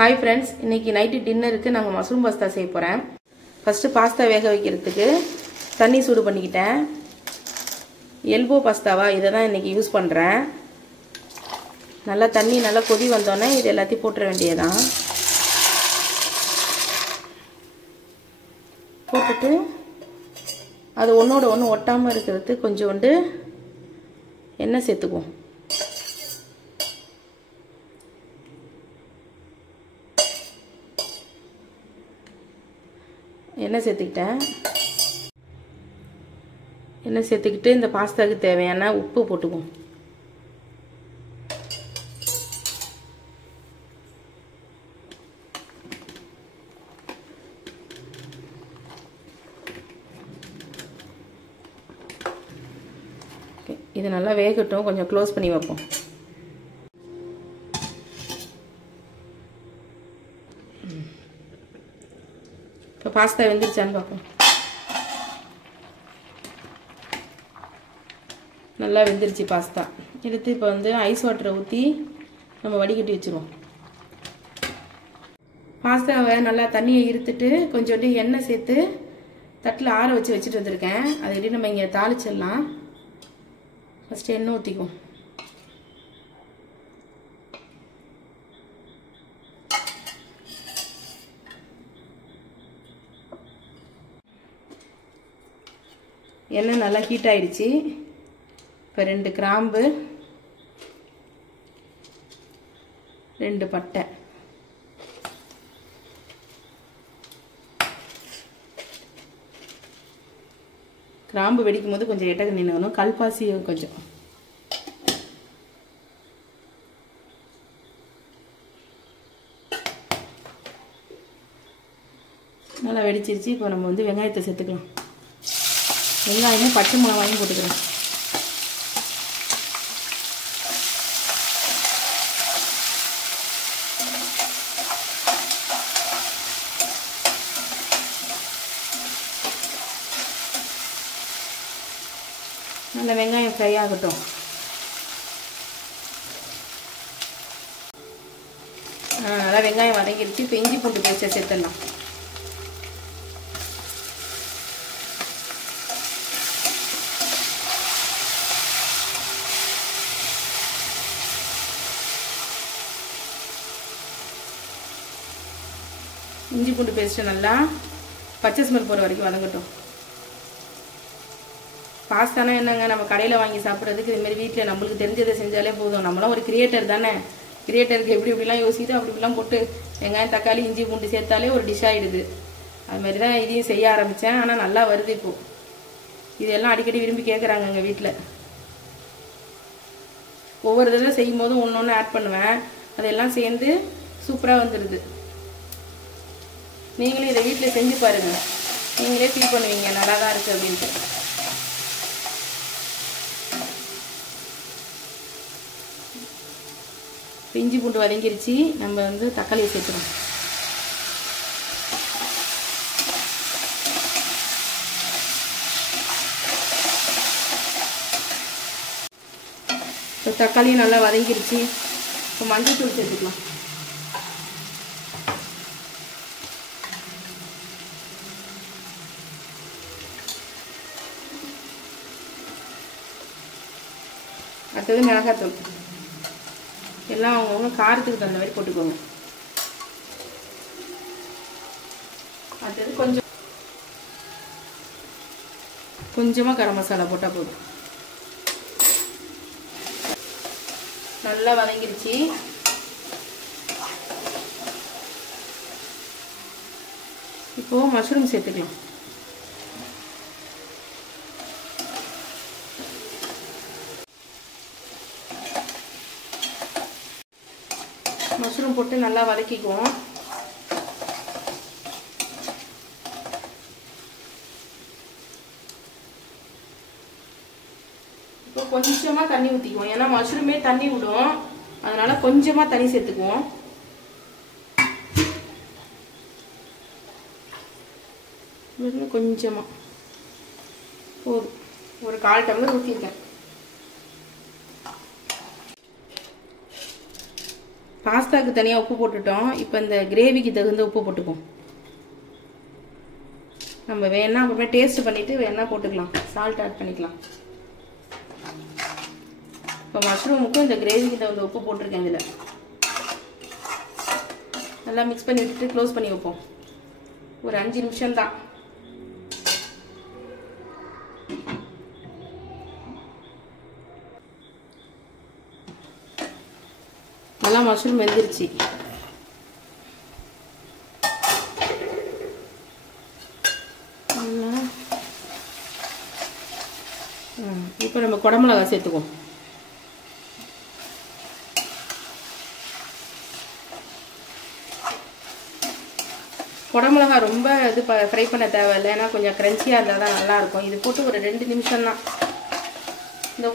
Hi friends, இன்னைக்கு night டின்னருக்கு நாங்க மஷ்ரூம் பாஸ்தா செய்ய போறேன். ஃபர்ஸ்ட் பாஸ்தா வேக வைக்கிறதுக்கு தண்ணி சூடு பண்ணிக்கிட்டேன். எல்போ பாஸ்தாவா இத தான் இன்னைக்கு யூஸ் பண்றேன். நல்லா தண்ணி நல்லா கொதி வந்தோனே இது எல்லாத்தையும் போட்ற வேண்டியதுதான். போட்டுட்டு அது ஒண்ணோட ஒண்ணு ஒட்டாம இருக்கிறதுக்கு கொஞ்சோண்டு எண்ணெய் சேர்த்துக்குவோம். எண்ணெய் சேர்த்துக்கிட்டு இந்த பாஸ்தாக்கு தேவையான உப்பு போட்டுக்குவோம். இது நல்லா வேகட்டும், கொஞ்சம் க்ளோஸ் பண்ணி வைப்போம். இப்போ பாஸ்தா வெந்துருச்சான்னு பார்ப்போம். நல்லா வெந்துருச்சு பாஸ்தா. எடுத்து இப்போ வந்து ஐஸ் வாட்டரை ஊற்றி நம்ம வடிகட்டி வச்சுருவோம். பாஸ்தாவை நல்லா தண்ணியை இருத்துட்டு கொஞ்சோண்டு எண்ணெய் சேர்த்து தட்டில் ஆற வச்சு வச்சுட்டு வந்திருக்கேன். அதை எப்படி நம்ம இங்கே தாளிச்சிடலாம். ஃபஸ்ட்டு எண்ணெய் ஊற்றிக்குவோம். எண்ணெய் நல்லா ஹீட் ஆயிடுச்சு. இப்போ 2 கிராம்பு, 2 பட்டை, கிராம்பு வெடிக்கும் போது கொஞ்சம் எட்டக நின்னணும். கல்பாசி கொஞ்சம், நல்லா வெடிச்சிருச்சு. இப்போ நம்ம வந்து வெங்காயத்தை சேர்த்துக்கலாம். வெங்காயமும் பச்சை மிளகாயும் போட்டுக்கிறேன். நல்ல வெங்காயம் ஃப்ரை ஆகட்டும். நல்லா வெங்காயம் வதங்கிருச்சு. இப்போ இஞ்சி பூண்டு பேஸ்ட்டை சேர்த்துடலாம். இஞ்சி பூண்டு பேஸ்ட்டு நல்லா பச்சை ஸ்மெல் போகிற வரைக்கும் வதங்கட்டும். பாஸ்தானா என்னங்க, நம்ம கடையில் வாங்கி சாப்பிட்றதுக்கு இதுமாரி வீட்டில் நம்மளுக்கு தெரிஞ்சதை செஞ்சாலே போதும். நம்மளாம் ஒரு கிரியேட்டர் தானே. கிரியேட்டருக்கு எப்படி இப்படிலாம் யோசிக்கிட்டு அப்படி இப்படிலாம் போட்டு வெங்காயம் தக்காளி இஞ்சி பூண்டு சேர்த்தாலே ஒரு டிஷ் ஆகிடுது. அதுமாரி தான் இதையும் செய்ய ஆரம்பித்தேன். ஆனால் நல்லா வருது. இப்போது இதெல்லாம் அடிக்கடி விரும்பி கேட்குறாங்க எங்கள் வீட்டில். ஒவ்வொரு தடவை செய்யும் போதும் ஒன்று ஒன்று ஆட் பண்ணுவேன். அதெல்லாம் சேர்ந்து சூப்பராக வந்துடுது. நீங்களும் இதை வீட்டில் செஞ்சு பாருங்கள். நீங்களே ஃபீல் பண்ணுவீங்க நல்லா தான் இருக்குது அப்படின்ட்டு. இஞ்சி பூண்டு வதங்கிருச்சு. நம்ம வந்து தக்காளியை சேர்த்துறோம். இப்போ தக்காளியும் நல்லா வதங்கிருச்சு. இப்போ மஞ்சள் தூள் சேர்த்துக்கலாம். அடுத்தது மிளகாத்தூள். எல்லாம் அவங்கவுங்க காரத்துக்கு தகுந்த மாதிரி போட்டுக்கோங்க. அடுத்தது கொஞ்சமாக கரம் மசாலா போட்டால் போதும். நல்லா வதங்கிருச்சு. இப்போ மஷ்ரூம் சேர்த்துக்கலாம். மஷ்ரூம் போட்டு நல்லா வதக்கிக்குவோம். இப்போ கொஞ்சமா தண்ணி ஊற்றிக்குவோம். ஏன்னா மஷ்ரூமே தண்ணி விடும். அதனால கொஞ்சமா தண்ணி சேர்த்துக்குவோம். கொஞ்சமா போதும். ஒரு 1/4 டம்ளர் ஊற்றிருக்கேன். பாஸ்தாக்கு தனியாக உப்பு போட்டுட்டோம். இப்போ இந்த கிரேவிக்கு தகுந்த உப்பு போட்டுக்குவோம். நம்ம வேணா அப்புறமே டேஸ்ட் பண்ணிட்டு வேணா போட்டுக்கலாம், சால்ட் ஆட் பண்ணிக்கலாம். இப்போ மஷ்ரூமுக்கும் இந்த கிரேவிக்கு தகுந்த உப்பு போட்டிருக்கேன். இதில் நல்லா மிக்ஸ் பண்ணி விட்டுட்டு க்ளோஸ் பண்ணி வைப்போம். ஒரு 5 நிமிஷம் தான். நல்லா மஷ்ரூம் வெந்துருச்சு. இப்போ நம்ம குடமிளகா சேர்த்துக்குவோம். குடமிளகா ரொம்ப இது ஃப்ரை பண்ண தேவையில்லை, ஏன்னா கொஞ்சம் க்ரன்ச்சியாக இருந்தால் தான் நல்லாயிருக்கும். இது போட்டு ஒரு 2 நிமிஷம் தான். இந்த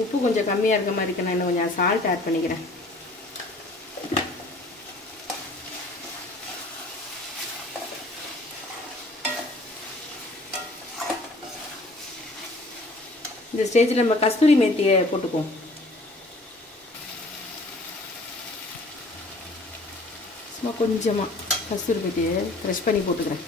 உப்பு கொஞ்சம் கம்மியாக இருக்க மாதிரி இருக்கு. நான் இன்னும் கொஞ்சம் சால்ட் ஆட் பண்ணிக்கிறேன். இந்த ஸ்டேஜில் நம்ம கஸ்தூரி மேத்தியை போட்டுக்குவோம். சும்மா கொஞ்சமாக கஸ்தூரி மேத்தியை க்ரஷ் பண்ணி போட்டுக்கிறேன்.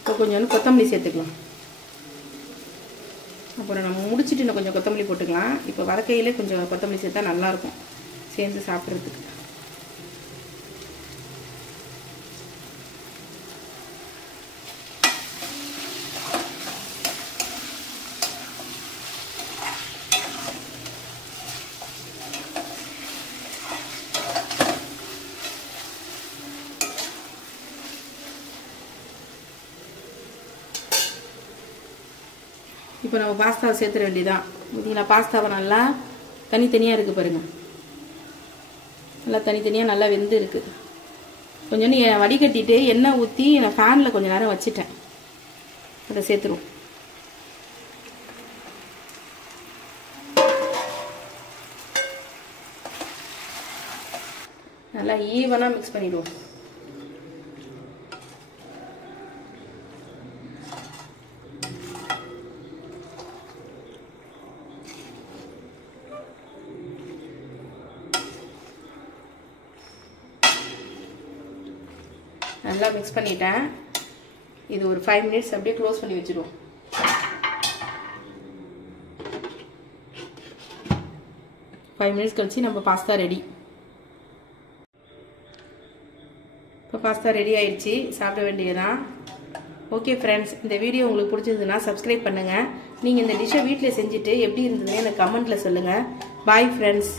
இப்போ கொஞ்சம் கொத்தமல்லி சேர்த்துக்கலாம். அப்புறம் நம்ம முடிச்சுட்டு இன்னும் கொஞ்சம் கொத்தமல்லி போட்டுக்கலாம். இப்போ வதக்கையிலே கொஞ்சம் கொத்தமல்லி சேர்த்தா நல்லாயிருக்கும் சேர்ந்து சாப்பிட்றதுக்கு. இப்போ நம்ம பாஸ்தாவை சேர்த்துட வேண்டியதான். பார்த்தீங்களா, பாஸ்தாவை நல்லா தனித்தனியாக இருக்குது பாருங்கள். நல்லா தனித்தனியாக நல்லா வெந்து இருக்குது. கொஞ்சம் வடிகட்டிட்டு எண்ணெய் ஊற்றி நான் ஃபேனில் கொஞ்சம் நேரம் வச்சுட்டேன். அதை சேர்த்துருவோம். நல்லா ஈவனாக மிக்ஸ் பண்ணிவிடுவோம். நல்லா மிக்ஸ் பண்ணிட்டேன். இது ஒரு 5 மினிட்ஸ் அப்படியே க்ளோஸ் பண்ணி வச்சிருவோம். 5 மினிட்ஸ் கழிச்சு நம்ம பாஸ்தா ரெடி. இப்போ பாஸ்தா ரெடி ஆயிடுச்சு, சாப்பிட வேண்டியதுதான். ஓகே ஃப்ரெண்ட்ஸ், இந்த வீடியோ உங்களுக்கு பிடிச்சிருந்ததுன்னா சப்ஸ்கிரைப் பண்ணுங்கள். நீங்கள் இந்த டிஷ்ஷை வீட்டில் செஞ்சுட்டு எப்படி இருந்ததுன்னு எனக்கு கமெண்ட்டில் சொல்லுங்கள். Bye friends.